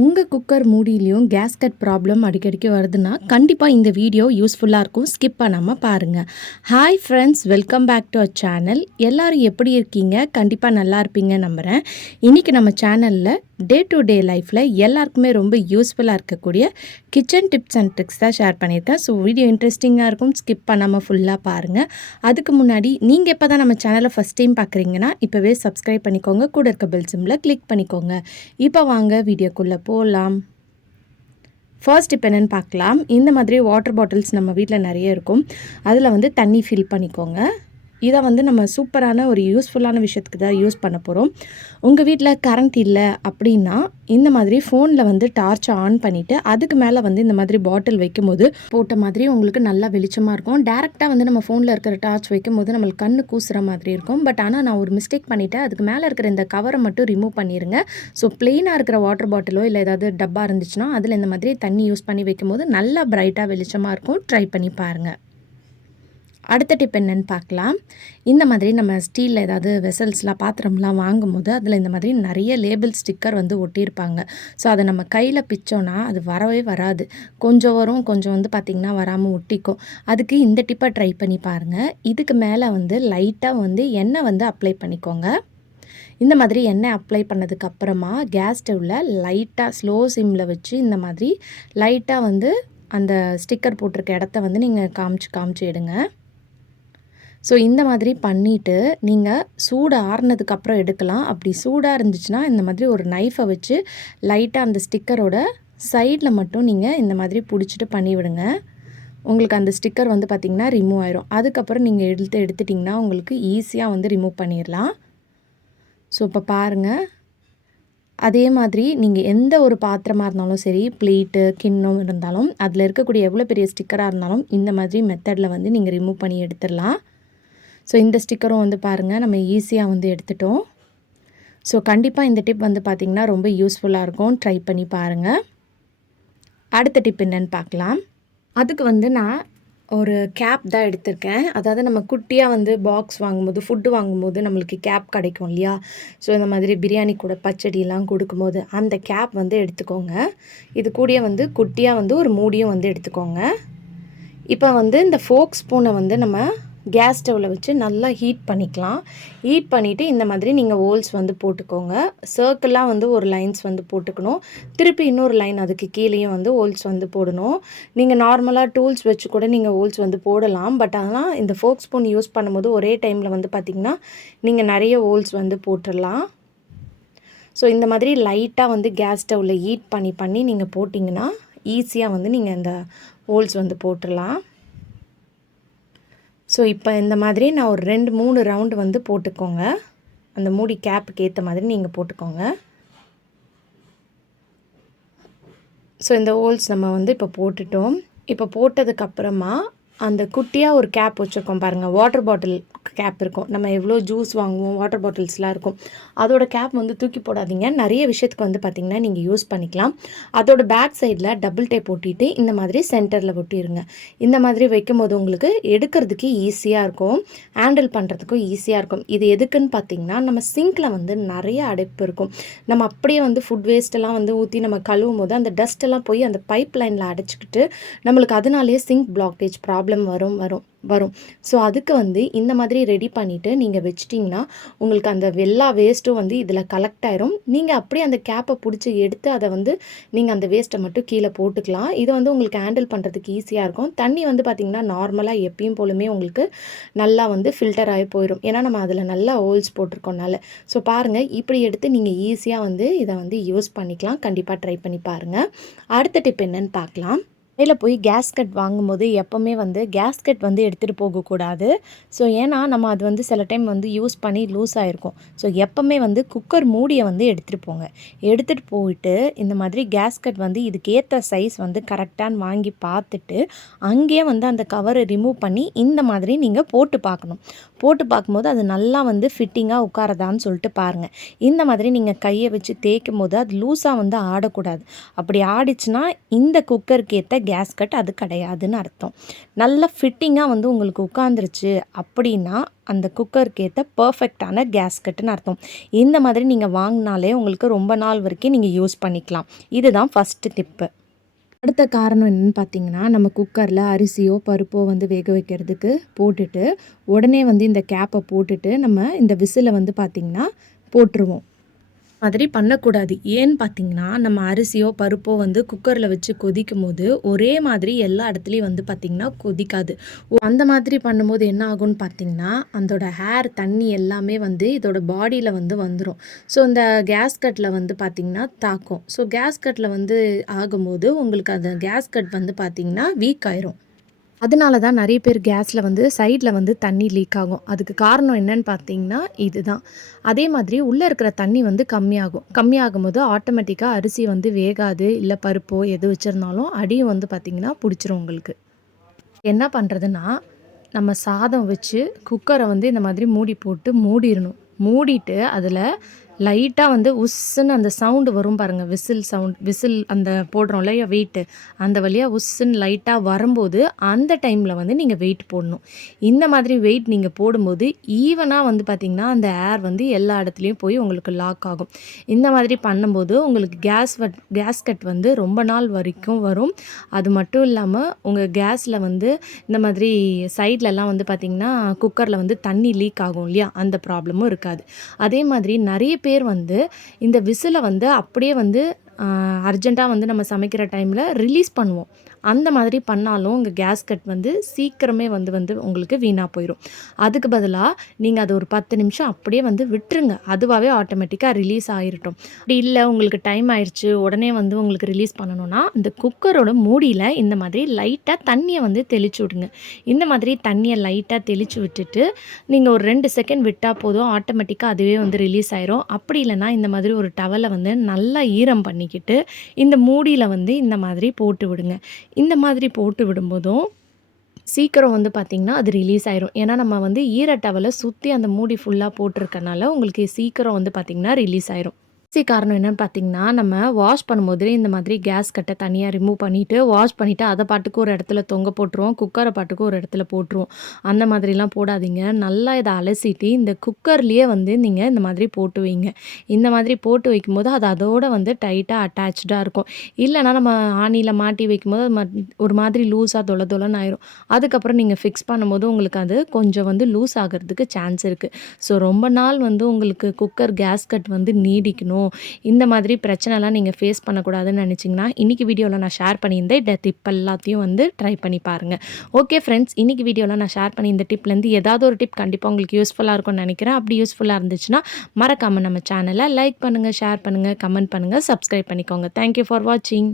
உங்கள் cooker மூடியிலையும் gasket problem அடிக்கடிக்கு வருதுன்னா கண்டிப்பாக இந்த வீடியோ யூஸ்ஃபுல்லாக இருக்கும். ஸ்கிப் பண்ணாமல் பாருங்கள். Hi friends, welcome back to our channel. எல்லோரும் எப்படி இருக்கீங்க? கண்டிப்பாக நல்லா இருப்பீங்க நம்புகிறேன். இன்றைக்கி நம்ம சேனலில் டே டு டே லைஃப்பில் எல்லாருக்குமே ரொம்ப யூஸ்ஃபுல்லாக இருக்கக்கூடிய கிச்சன் டிப்ஸ் அண்ட் ட்ரிக்ஸ் தான் ஷேர் பண்ணியிருக்கேன். ஸோ வீடியோ இன்ட்ரெஸ்டிங்காக இருக்கும். ஸ்கிப் பண்ணாமல் ஃபுல்லாக பாருங்கள். அதுக்கு முன்னாடி நீங்கள் எப்போ தான் நம்ம சேனலை ஃபஸ்ட் டைம் பார்க்குறீங்கன்னா இப்போவே சப்ஸ்கிரைப் பண்ணிக்கோங்க. கூட இருக்க பெல் சிம்பிளை கிளிக் பண்ணிக்கோங்க. இப்போ வாங்க வீடியோக்குள்ளே போகலாம். ஃபர்ஸ்ட் இப்போ என்னென்னு பார்க்கலாம். இந்த மாதிரி வாட்டர் பாட்டில்ஸ் நம்ம வீட்டில் நிறைய இருக்கும். அதில் வந்து தண்ணி ஃபில் பண்ணிக்கோங்க. இதை வந்து நம்ம சூப்பரான ஒரு யூஸ்ஃபுல்லான விஷயத்துக்கு தான் யூஸ் பண்ண போகிறோம். உங்கள் வீட்டில் கரண்ட் இல்லை அப்படின்னா இந்த மாதிரி ஃபோனில் வந்து டார்ச்சை ஆன் பண்ணிவிட்டு அதுக்கு மேலே வந்து இந்த மாதிரி பாட்டில் வைக்கும்போது போட்ட மாதிரி உங்களுக்கு நல்லா வெளிச்சமாக இருக்கும். டேரெக்டாக வந்து நம்ம ஃபோனில் இருக்கிற டார்ச் வைக்கும்போது நம்மளுக்கு கண்ணு கூசுகிற மாதிரி இருக்கும். பட் ஆனால் நான் ஒரு மிஸ்டேக் பண்ணிவிட்டேன். அதுக்கு மேலே இருக்கிற இந்த கவரை மட்டும் ரிமூவ் பண்ணிடுங்க. ஸோ ப்ளெயினாக இருக்கிற வாட்டர் பாட்டிலோ இல்லை ஏதாவது டப்பா இருந்துச்சுன்னா அதில் இந்த மாதிரி தண்ணி யூஸ் பண்ணி வைக்கும்போது நல்லா பிரைட்டாக வெளிச்சமாக இருக்கும். ட்ரை பண்ணி பாருங்கள். அடுத்த டிப் என்னென்னு பார்க்கலாம். இந்த மாதிரி நம்ம ஸ்டீலில் ஏதாவது வெசல்ஸ்லாம் பாத்திரம்லாம் வாங்கும்போது அதில் இந்த மாதிரி நிறைய லேபிள் ஸ்டிக்கர் வந்து ஒட்டியிருப்பாங்க. ஸோ அதை நம்ம கையில் பிச்சோன்னா அது வரவே வராது. கொஞ்சம் வரும், கொஞ்சம் வந்து பார்த்திங்கன்னா வராமல் ஒட்டிக்கும். அதுக்கு இந்த டிப்பை ட்ரை பண்ணி பாருங்கள். இதுக்கு மேலே வந்து லைட்டாக வந்து எண்ணெய் வந்து அப்ளை பண்ணிக்கோங்க. இந்த மாதிரி எண்ணெய் அப்ளை பண்ணதுக்கப்புறமா கேஸ் ஸ்டவ்வில் லைட்டாக ஸ்லோ சிம்மில் வச்சு இந்த மாதிரி லைட்டாக வந்து அந்த ஸ்டிக்கர் போட்டிருக்க இடத்த வந்து நீங்கள் காமிச்சு எடுங்க. ஸோ இந்த மாதிரி பண்ணிவிட்டு நீங்கள் சூடு ஆறுனதுக்கப்புறம் எடுக்கலாம். அப்படி சூடாக இருந்துச்சுன்னா இந்த மாதிரி ஒரு நைஃபை வச்சு லைட்டாக அந்த ஸ்டிக்கரோட சைடில் மட்டும் நீங்கள் இந்த மாதிரி பிடிச்சிட்டு பண்ணிவிடுங்க. உங்களுக்கு அந்த ஸ்டிக்கர் வந்து பார்த்திங்கன்னா ரிமூவ் ஆயிரும். அதுக்கப்புறம் நீங்கள் எடுத்துட்டிங்கன்னா உங்களுக்கு ஈஸியாக வந்து ரிமூவ் பண்ணிடலாம். ஸோ இப்போ பாருங்கள். அதே மாதிரி நீங்கள் எந்த ஒரு பாத்திரமாக இருந்தாலும் சரி, பிளேட்டு கிண்ணம் இருந்தாலும் அதில் இருக்கக்கூடிய எவ்வளோ பெரிய ஸ்டிக்கராக இருந்தாலும் இந்த மாதிரி மெத்தடில் வந்து நீங்கள் ரிமூவ் பண்ணி எடுத்துடலாம். ஸோ இந்த ஸ்டிக்கரும் வந்து பாருங்கள் நம்ம ஈஸியாக வந்து எடுத்துட்டோம். ஸோ கண்டிப்பாக இந்த டிப் வந்து பார்த்திங்கன்னா ரொம்ப யூஸ்ஃபுல்லாக இருக்கும். ட்ரை பண்ணி பாருங்கள். அடுத்த டிப் என்னென்னு பார்க்கலாம். அதுக்கு வந்து நான் ஒரு கேப் தான் எடுத்திருக்கேன். அதாவது நம்ம குட்டியாக வந்து பாக்ஸ் வாங்கும்போது ஃபுட்டு வாங்கும்போது நம்மளுக்கு கேப் கிடைக்கும் இல்லையா? ஸோ இந்த மாதிரி பிரியாணி கூட பச்சடியெல்லாம் கொடுக்கும்போது அந்த கேப் வந்து எடுத்துக்கோங்க. இது கூடயே வந்து குட்டியாக வந்து ஒரு மூடியும் வந்து எடுத்துக்கோங்க. இப்போ வந்து இந்த ஃபோக் ஸ்பூனை வந்து நம்ம கேஸ் ஸ்டவ்வில் வச்சு நல்லா ஹீட் பண்ணிக்கலாம். ஹீட் பண்ணிவிட்டு இந்த மாதிரி நீங்கள் ஹோல்ஸ் வந்து போட்டுக்கோங்க. சர்க்கிளாக வந்து ஒரு லைன்ஸ் வந்து போட்டுக்கணும். திருப்பி இன்னொரு லைன் அதுக்கு கீழேயும் வந்து ஹோல்ஸ் வந்து போடணும். நீங்கள் நார்மலாக டூல்ஸ் வச்சு கூட நீங்கள் ஹோல்ஸ் வந்து போடலாம். பட் ஆனால் இந்த ஃபோக் ஸ்பூன் யூஸ் பண்ணும்போது ஒரே டைமில் வந்து பார்த்திங்கன்னா நீங்கள் நிறைய ஹோல்ஸ் வந்து போட்டுடலாம். ஸோ இந்த மாதிரி லைட்டாக வந்து கேஸ் ஸ்டவ்வில் ஹீட் பண்ணி நீங்கள் போட்டிங்கன்னா ஈஸியாக வந்து நீங்கள் இந்த ஹோல்ஸ் வந்து போட்டுடலாம். ஸோ இப்போ இந்த மாதிரி நான் ஒரு 2-3 ரவுண்டு வந்து போட்டுக்கோங்க. அந்த மூடி கேப்புக்கு ஏற்ற மாதிரி நீங்கள் போட்டுக்கோங்க. ஸோ இந்த ஹோல்ஸ் நம்ம வந்து இப்போ போட்டுட்டோம். இப்போ போட்டதுக்கப்புறமா அந்த குட்டியாக ஒரு கேப் வச்சுருக்கோம் பாருங்கள். வாட்டர் பாட்டில் கேப் இருக்கும். நம்ம எவ்வளோ ஜூஸ் வாங்குவோம், வாட்டர் பாட்டில்ஸ்லாம் இருக்கும். அதோட கேப் வந்து தூக்கி போடாதீங்க. நிறைய விஷயத்துக்கு வந்து பார்த்திங்கன்னா நீங்கள் யூஸ் பண்ணிக்கலாம். அதோட பேக் சைடில் டபுள் டேப் ஒட்டிட்டு இந்த மாதிரி சென்டரில் ஒட்டிடுங்க. இந்த மாதிரி வைக்கும்போது உங்களுக்கு எடுக்கிறதுக்கு ஈஸியாக இருக்கும், ஹேண்டில் பண்ணுறதுக்கும் ஈஸியாக இருக்கும். இது எதுக்குன்னு பார்த்திங்கன்னா நம்ம சிங்கில் வந்து நிறைய அடைப்பு இருக்கும். நம்ம அப்படியே வந்து ஃபுட் வேஸ்ட்டெல்லாம் வந்து ஊற்றி நம்ம கழுவும் போது அந்த டஸ்ட்டெல்லாம் போய் அந்த பைப் லைனில் அடைச்சிக்கிட்டு நம்மளுக்கு அதனாலேயே சிங்க் பிளாக்கேஜ் ப்ராப்ளம் வரும். ஸோ அதுக்கு வந்து இந்த மாதிரி ரெடி பண்ணிவிட்டு நீங்கள் வச்சிட்டிங்கன்னா உங்களுக்கு அந்த எல்லா வேஸ்ட்டும் வந்து இதில் கலெக்ட் ஆயிரும். நீங்கள் அப்படியே அந்த கேப்பை பிடிச்சி எடுத்து அதை வந்து நீங்கள் அந்த வேஸ்ட்டை மட்டும் கீழே போட்டுக்கலாம். இது வந்து உங்களுக்கு ஹேண்டில் பண்ணுறதுக்கு ஈஸியாக இருக்கும். தண்ணி வந்து பார்த்திங்கன்னா நார்மலாக எப்பயும் போலுமே உங்களுக்கு நல்லா வந்து ஃபில்டர் ஆகி போயிடும். ஏன்னா நம்ம அதில் நல்லா ஹோல்ஸ் போட்டிருக்கோம்னால. ஸோ பாருங்கள், இப்படி எடுத்து நீங்கள் ஈஸியாக வந்து இதை வந்து யூஸ் பண்ணிக்கலாம். கண்டிப்பாக ட்ரை பண்ணி பாருங்கள். அடுத்த டிப் என்னன்னு பார்க்கலாம். வெளியில் போய் கேஸ்கட் வாங்கும்போது எப்போவுமே வந்து கேஸ்கட் வந்து எடுத்துகிட்டு போகக்கூடாது. ஸோ ஏன்னா நம்ம அது வந்து சில டைம் வந்து யூஸ் பண்ணி லூஸ் ஆகிருக்கும். ஸோ எப்போவுமே வந்து குக்கர் மூடியை வந்து எடுத்துகிட்டு போங்க. எடுத்துகிட்டு போயிட்டு இந்த மாதிரி கேஸ்கட் வந்து இதுக்கேற்ற சைஸ் வந்து கரெக்டானு வாங்கி பார்த்துட்டு அங்கேயே வந்து அந்த கவரை ரிமூவ் பண்ணி இந்த மாதிரி நீங்கள் போட்டு பார்க்கணும். போட்டு பார்க்கும்போது அது நல்லா வந்து ஃபிட்டிங்காக உட்காரதான்னு சொல்லிட்டு பாருங்கள். இந்த மாதிரி நீங்கள் கையை வச்சு தேய்க்கும் போது அது லூஸாக வந்து ஆடக்கூடாது. அப்படி ஆடிச்சுன்னா இந்த குக்கருக்கு ஏற்ற கேஸ்கட் அது கிடையாதுன்னு அர்த்தம். நல்ல ஃபிட்டிங்காக வந்து உங்களுக்கு உட்காந்துருச்சு அப்படின்னா அந்த குக்கருக்கு ஏற்ற பர்ஃபெக்டான கேஸ்கட்டுன்னு அர்த்தம். இந்த மாதிரி நீங்கள் வாங்கினாலே உங்களுக்கு ரொம்ப நாள் வரைக்கும் நீங்கள் யூஸ் பண்ணிக்கலாம். இதுதான் ஃபஸ்ட்டு டிப்பு. அடுத்த காரணம் என்னென்னு பார்த்தீங்கன்னா, நம்ம குக்கரில் அரிசியோ பருப்போ வந்து வேக வைக்கிறதுக்கு போட்டுட்டு உடனே வந்து இந்த கேப்பை போட்டுட்டு நம்ம இந்த விசிலை வந்து பார்த்திங்கன்னா போட்டுருவோம். மாதிரி பண்ணக்கூடாது. ஏன்னு பார்த்தீங்கன்னா, நம்ம அரிசியோ பருப்போ வந்து குக்கரில் வச்சு கொதிக்கும் போது ஒரே மாதிரி எல்லா இடத்துலையும் வந்து பார்த்திங்கன்னா கொதிக்காது. அந்த மாதிரி பண்ணும்போது என்ன ஆகும்னு பார்த்தீங்கன்னா, அதோட ஹேர் தண்ணி எல்லாமே வந்து இதோட பாடியில் வந்து வந்துடும். ஸோ இந்த கேஸ்கட்டில் வந்து பார்த்திங்கன்னா தாக்கும். ஸோ கேஸ்கட்டில் வந்து ஆகும்போது உங்களுக்கு அந்த கேஸ்கட் வந்து பார்த்திங்கன்னா வீக் ஆயிரும். அதனால தான் நிறைய பேர் கேஸில் வந்து சைடில் வந்து தண்ணி லீக் ஆகும். அதுக்கு காரணம் என்னன்னு பார்த்தீங்கன்னா இதுதான். அதே மாதிரி உள்ளே இருக்கிற தண்ணி வந்து கம்மியாகும். கம்மியாகும்போது ஆட்டோமேட்டிக்காக அரிசி வந்து வேகாது. இல்லை பருப்போ எது வச்சுருந்தாலும் அடியும் வந்து பார்த்திங்கன்னா பிடிச்சிரும் உங்களுக்கு. என்ன பண்ணுறதுன்னா, நம்ம சாதம் வச்சு குக்கரை வந்து இந்த மாதிரி மூடி போட்டு மூடிடணும். மூடிட்டு அதில் லைட்டாக வந்து உஸ்ஸுன்னு அந்த சவுண்டு வரும் பாருங்கள், விசில் அந்த போடுறோம் இல்லையா வெயிட்டு, அந்த வழியாக உஸ்ஸுன்னு லைட்டாக வரும்போது அந்த டைமில் வந்து நீங்கள் வெயிட் போடணும். இந்த மாதிரி வெயிட் நீங்கள் போடும்போது ஈவனாக வந்து பார்த்திங்கன்னா அந்த ஏர் வந்து எல்லா இடத்துலையும் போய் உங்களுக்கு லாக் ஆகும். இந்த மாதிரி பண்ணும்போது உங்களுக்கு கேஸ்கட் வந்து ரொம்ப நாள் வரைக்கும் வரும். அது மட்டும் இல்லாமல் உங்கள் கேஸில் வந்து இந்த மாதிரி சைட்லலாம் வந்து பார்த்திங்கன்னா குக்கரில் வந்து தண்ணி லீக் ஆகும் இல்லையா, அந்த ப்ராப்ளமும் இருக்காது. அதே மாதிரி நிறைய பேர் வந்து இந்த விசிலை வந்து அப்படியே வந்து அர்ஜெண்ட்டாக வந்து நம்ம சமைக்கிற டைமில் ரிலீஸ் பண்ணுவோம். அந்த மாதிரி பண்ணாலும் உங்கள் கேஸ்கட் வந்து சீக்கிரமே வந்து உங்களுக்கு வீணாக போயிடும். அதுக்கு பதிலாக நீங்கள் அதை ஒரு 10 நிமிஷம் அப்படியே வந்து விட்டுருங்க. அதுவாகவே ஆட்டோமேட்டிக்காக ரிலீஸ் ஆகிரட்டும். அப்படி இல்லை உங்களுக்கு டைம் ஆயிடுச்சு உடனே வந்து உங்களுக்கு ரிலீஸ் பண்ணணும்னா இந்த குக்கரோட மூடியில் இந்த மாதிரி லைட்டாக தண்ணியை வந்து தெளிச்சு விடுங்க. இந்த மாதிரி தண்ணியை லைட்டாக தெளித்து விட்டுட்டு நீங்கள் ஒரு 2 செகண்ட் விட்டால் போதும், ஆட்டோமேட்டிக்காக அதுவே வந்து ரிலீஸ் ஆயிரும். அப்படி இல்லைனா இந்த மாதிரி ஒரு டவலை வந்து நல்லா ஈரம் பண்ணிக்கிட்டு இந்த மூடியில் வந்து இந்த மாதிரி போட்டு விடுங்க. இந்த மாதிரி போட்டு விடும்போதும் சீக்கிரம் வந்து பார்த்திங்கன்னா அது ரிலீஸ் ஆயிரும். ஏன்னா நம்ம வந்து ஈர டவலை சுற்றி அந்த மூடி ஃபுல்லாக போட்டிருக்கனால உங்களுக்கு சீக்கிரம் வந்து பார்த்திங்கன்னா ரிலீஸ் ஆயிரும். காரணம் என்னென்னு பார்த்தீங்கன்னா, நம்ம வாஷ் பண்ணும்போதே இந்த மாதிரி கேஸ்கட்டை தனியாக ரிமூவ் பண்ணிவிட்டு வாஷ் பண்ணிவிட்டு அதை பாட்டுக்கு ஒரு இடத்துல தொங்க போட்டுருவோம். குக்கரை பாட்டுக்கு ஒரு இடத்துல போட்டுருவோம். அந்த மாதிரிலாம் போடாதீங்க. நல்லா இதை அலசிட்டு இந்த குக்கர்லேயே வந்து நீங்கள் இந்த மாதிரி போட்டு வைங்க. இந்த மாதிரி போட்டு வைக்கும்போது அது அதோடு வந்து டைட்டாக அட்டாச்சாக இருக்கும். இல்லைனா நம்ம ஆணியில் மாட்டி வைக்கும்போது ஒரு மாதிரி லூஸாக தொலைன்னு ஆயிரும். அதுக்கப்புறம் நீங்கள் ஃபிக்ஸ் பண்ணும்போது உங்களுக்கு அது கொஞ்சம் வந்து லூஸ் ஆகிறதுக்கு சான்ஸ் இருக்குது. ஸோ ரொம்ப நாள் வந்து உங்களுக்கு குக்கர் கேஸ்கட் வந்து நீடிக்கணும், இந்த மாதிரி பிரச்சனைலாம் நீங்கள் ஃபேஸ் பண்ணக்கூடாதுன்னு நினச்சிங்கன்னா இன்றைக்கி வீடியோவில் நான் ஷேர் பண்ணியிருந்தேன் இந்த டிப் எல்லாத்தையும் வந்து ட்ரை பண்ணி பாருங்கள். ஓகே ஃப்ரெண்ட்ஸ், இன்றைக்கி வீடியோவில் நான் ஷேர் பண்ணி இந்த டிப்லேருந்து ஏதாவது ஒரு டிப் கண்டிப்பாக உங்களுக்கு யூஸ்ஃபுல்லாக இருக்கும்னு நினைக்கிறேன். அப்படி யூஸ்ஃபுல்லாக இருந்துச்சுன்னா மறக்காமல் நம்ம சேனலை லைக் பண்ணுங்கள், ஷேர் பண்ணுங்கள், கமெண்ட் பண்ணுங்கள், சப்ஸ்கிரைப் பண்ணிக்கோங்க. தேங்க்யூ ஃபார் வாட்சிங்.